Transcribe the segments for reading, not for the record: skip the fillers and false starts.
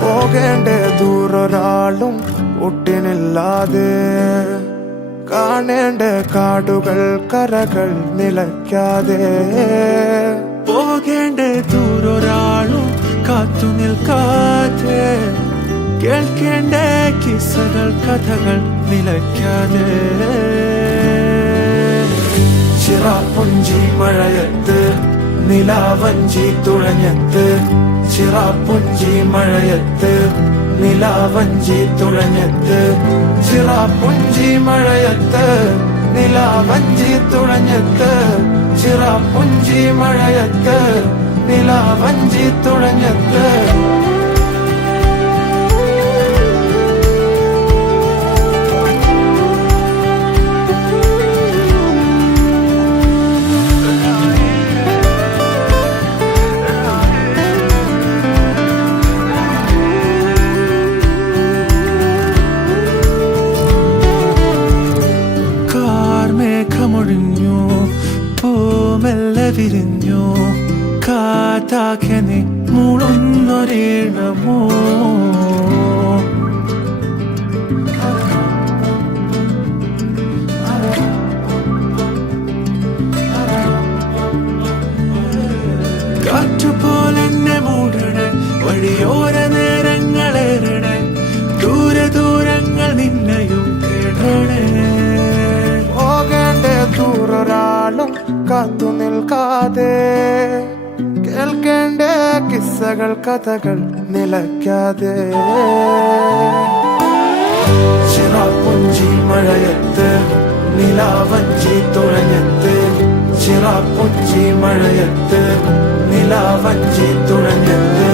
പോകേണ്ട ദൂരൊരാളും ഒട്ടിനില്ലാതെ കാണേണ്ട കാടുകൾ കരകൾ നിലയ്ക്കാതെ പോകേണ്ട ദൂരൊരാളും കാത്തു നിൽക്കാതെ കേൾക്കേണ്ട കിസ്സകൾ കഥകൾ നിലയ്ക്കാതെ ചിറാപ്പുഞ്ചി മഴയത്ത് നിലാവഞ്ചി തുഴഞ്ഞത്ത് ചിറാപ്പുഞ്ചി മഴയത്ത് നിലാവഞ്ചി തുഴഞ്ഞത്ത് ചിറാപ്പുഞ്ചി മഴയത്ത് നിലാവഞ്ചി തുഴഞ്ഞത്ത് ചിറാപ്പുഞ്ചി മഴയത്ത് നിലാവഞ്ചി തുഴഞ്ഞത്ത് മേഘമൊഴിഞ്ഞു പൂമെല്ലെ വിരിഞ്ഞു കാറ്റാകെ നീ മൂളുന്നൊരീണമോ കാറ്റുപോലെന്നെ മൂടണേ വഴിയോര നേരങ്ങളേറണേ ദൂരെ ദൂരങ്ങൾ നിന്നെയും കേടണേ ദൂരൊരാളും കാത്തു നിൽക്കാതെ കേൾക്കേണ്ട കിസ്സകൾ കഥകൾ നിലയ്ക്കാതെ ചിറാപ്പുഞ്ചി മഴയത്ത് നിലാവഞ്ചി തുഴഞ്ഞത്ത് ചിറാപ്പുഞ്ചി മഴയത്ത് നിലാവഞ്ചി തുഴഞ്ഞത്ത്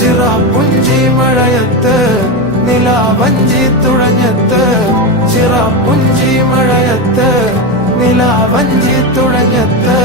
ചിറാപ്പുഞ്ചി മഴയത്ത് നിലാവഞ്ചി തുഴഞ്ഞത്ത് ചിറാപ്പുഞ്ചി മഴയത്ത് നിലാവഞ്ചി തുഴഞ്ഞത്ത്